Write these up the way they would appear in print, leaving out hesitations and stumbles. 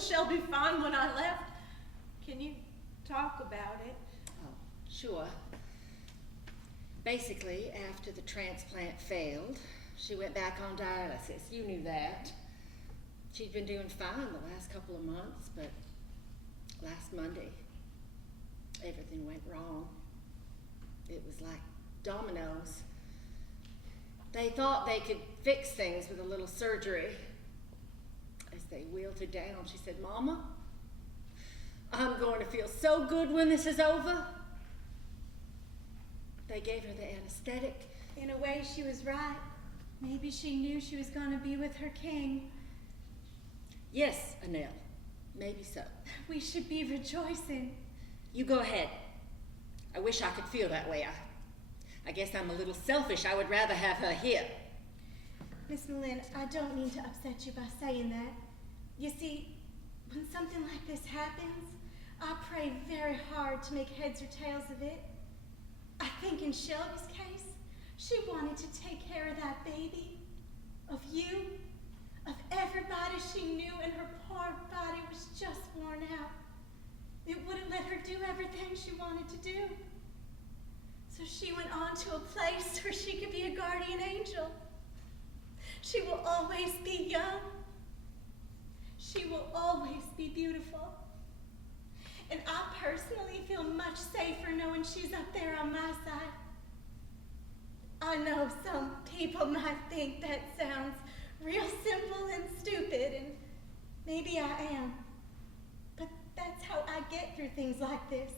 told Shelby fine when I left. Can you talk about it? Oh, sure. Basically, after the transplant failed, she went back on dialysis. You knew that. She'd been doing fine the last couple of months, but last Monday, everything went wrong. It was like dominoes. They thought they could fix things with a little surgery. As they wheeled her down, she said, "Mama, I'm going to feel so good when this is over." They gave her the anesthetic. In a way, she was right. Maybe she knew she was going to be with her king. Yes, Annelle, maybe so. We should be rejoicing. You go ahead. I wish I could feel that way. I guess I'm a little selfish. I would rather have her here. Miss Malin, I don't mean to upset you by saying that. You see, when something like this happens, I pray very hard to make heads or tails of it. I think in Shelby's case, she wanted to take care of that baby, of you, of everybody she knew, and her poor body was just worn out. It wouldn't let her do everything she wanted to do. So she went on to a place where she could be a guardian angel. She will always be young. She will always be beautiful. And I personally feel much safer knowing she's up there on my side. I know some people might think that sounds real simple and stupid, and maybe I am. But that's how I get through things like this.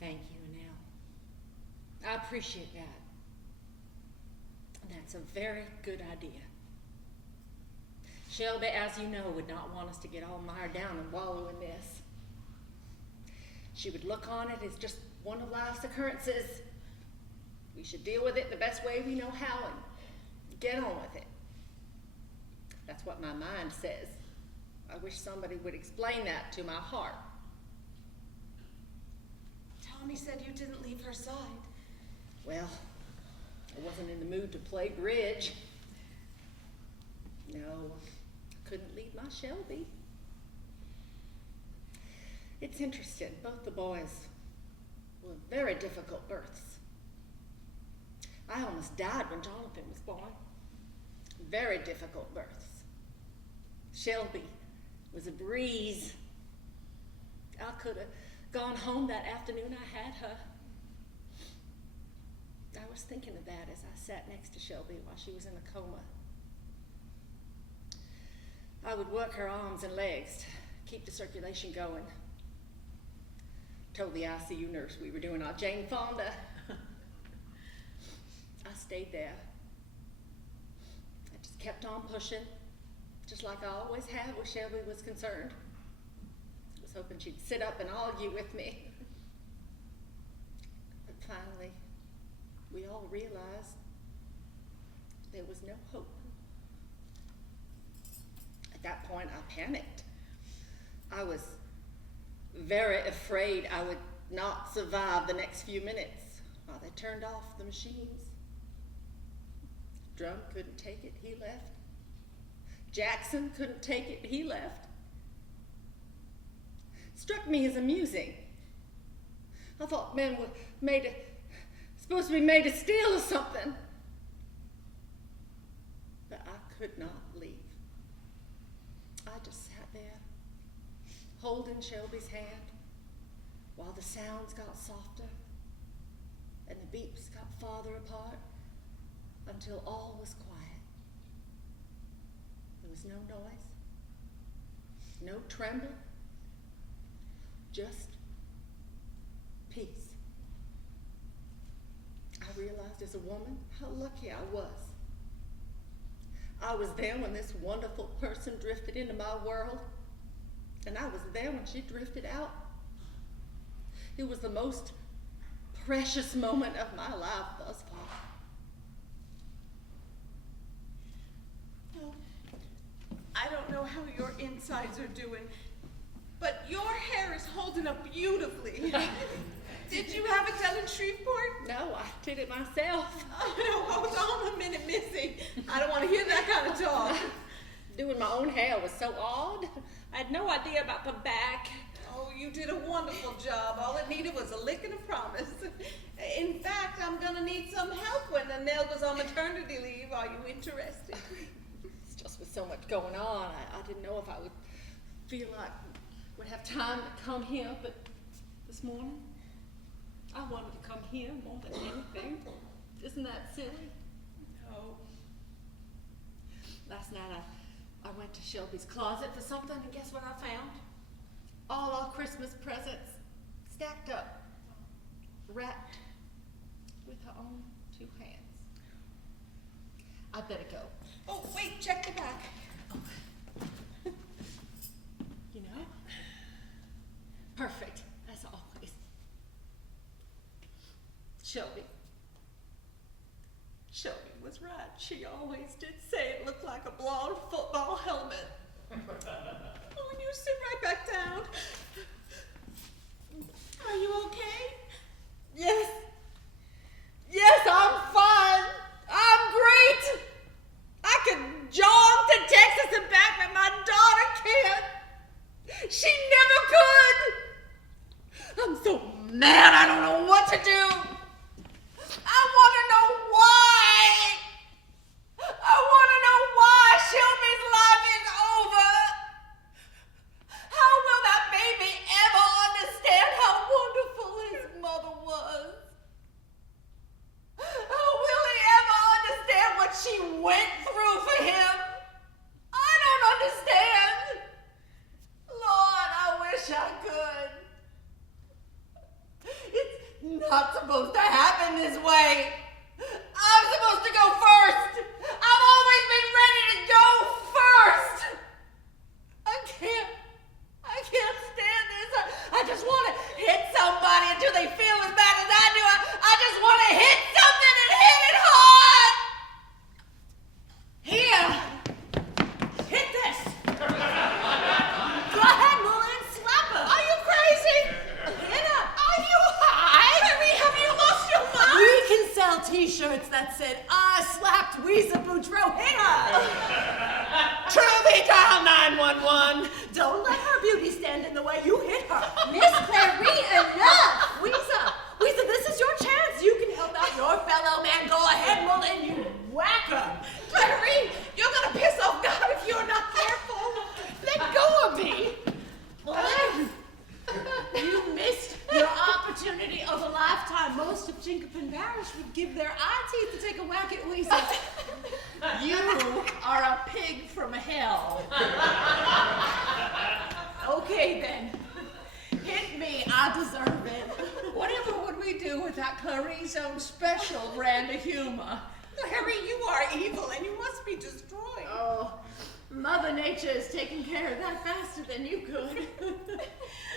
Thank you, Annelle. I appreciate that. That's a very good idea. Shelby, as you know, would not want us to get all mired down and wallow in this. She would look on it as just one of life's occurrences. We should deal with it the best way we know how and get on with it. That's what my mind says. I wish somebody would explain that to my heart. Tommy said you didn't leave her side. Well, I wasn't in the mood to play bridge. No, I couldn't leave my Shelby. It's interesting, both the boys were very difficult births. I almost died when Jonathan was born. Very difficult births. Shelby was a breeze. I could have gone home that afternoon I had her. I was thinking of that as I sat next to Shelby while she was in a coma. I would work her arms and legs to keep the circulation going. Told the ICU nurse we were doing our Jane Fonda. I stayed there. I just kept on pushing, just like I always have where Shelby was concerned. I was hoping she'd sit up and argue with me. But finally, we all realized there was no hope. At that point, I panicked. I was very afraid I would not survive the next few minutes while they turned off the machines. Drum couldn't take it, he left. Jackson couldn't take it, he left. Struck me as amusing. I thought men were supposed to be made of steel or something. But I could not leave. I just sat there, holding Shelby's hand, while the sounds got softer and the beeps got farther apart until all was quiet. There was no noise, no tremble, just peace. I realized as a woman how lucky I was. I was there when this wonderful person drifted into my world, and I was there when she drifted out. It was the most precious moment of my life thus far. Well, I don't know how your insides are doing, but your hair is holding up beautifully. Did you have it done in Shreveport? No, I did it myself. Oh, no, hold on a minute, Missy. I don't want to hear that kind of talk. Doing my own hair was so odd. I had no idea about the back. Oh, you did a wonderful job. All it needed was a lick and a promise. In fact, I'm gonna need some help when Nell goes on maternity leave. Are you interested? It's just with so much going on, I didn't know if I would feel like would have time to come here, but this morning, I wanted to come here more than anything. Isn't that silly? No. Last night I went to Shelby's closet for something, and guess what I found? All our Christmas presents stacked up, wrapped with her own 2 hands. I better go. Oh, wait, check the back. You know? Perfect, as always. Shelby was right. She always did say it looked like a blonde football helmet. Oh, and you sit right back down. Are you okay? Yes. Yes, I'm fine. I'm great. I can jog to Texas and back, but my daughter can't. She never could. I'm so mad I don't know what to do. I want to know why. I want to know why Shelby's life is over. How will that baby ever understand how wonderful his mother was? How will he ever understand what she went through for him? I don't understand. Lord, I wish I could. It's not supposed to happen this way. I'm supposed to go first. I've always been ready to go first. I can't stand this. I just want to hit somebody until they feel as bad as I do. I just want to hit something and hit it hard. Here. Hit this. Go ahead, Mullen. Slap her. Are you crazy? Hit her. Are you high? Harry, have you lost your mind? We can sell t-shirts that said, I slapped Weezer Boudreaux. Hit her. Truly dial 911. Don't let her beauty stand in the way. You hit her. Miss Clary, enough! Weezer, this is your chance. You can help out your fellow man. Go ahead, Mullen. You whack her. Clary, you're gonna piss off God if you're not careful. Let go of me. You missed your opportunity of a lifetime. Most of Chinkapin Parish would give their eye teeth to take a whack at Weezer. You are a pig from hell. Okay, then. Hit me. I deserve it. Whatever would we do without Clarice's own special brand of humor? Harry, you are evil and you must be destroyed. Oh, Mother Nature is taking care of that faster than you could.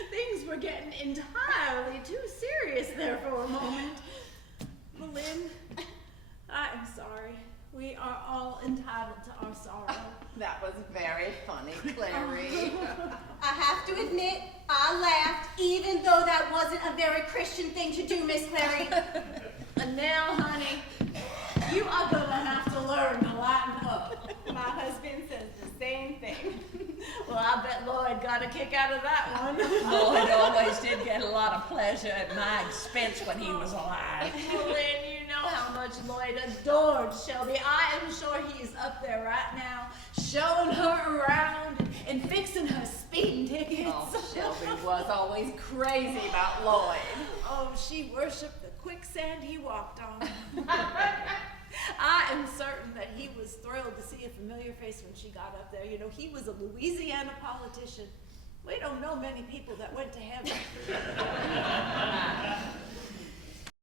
Things were getting entirely too serious there for a moment. Malin, I am sorry. We are all entitled to our sorrow. That was very funny, Clary. I have to admit, I laughed, even though that wasn't a very Christian thing to do, Miss Clary. And now, honey, you are gonna have to learn to lighten up. My husband says the same thing. Well, I bet Lloyd got a kick out of that one. Lloyd always did get a lot of pleasure at my expense when he was alive. Lynn, you know how much Lloyd adored Shelby. I am sure he's up there right now, showing her around and fixing her speeding tickets. Oh, Shelby was always crazy about Lloyd. Oh, she worshipped the quicksand he walked on. I am certain that he was thrilled to see a familiar face when she got up there. You know, he was a Louisiana politician. We don't know many people that went to heaven.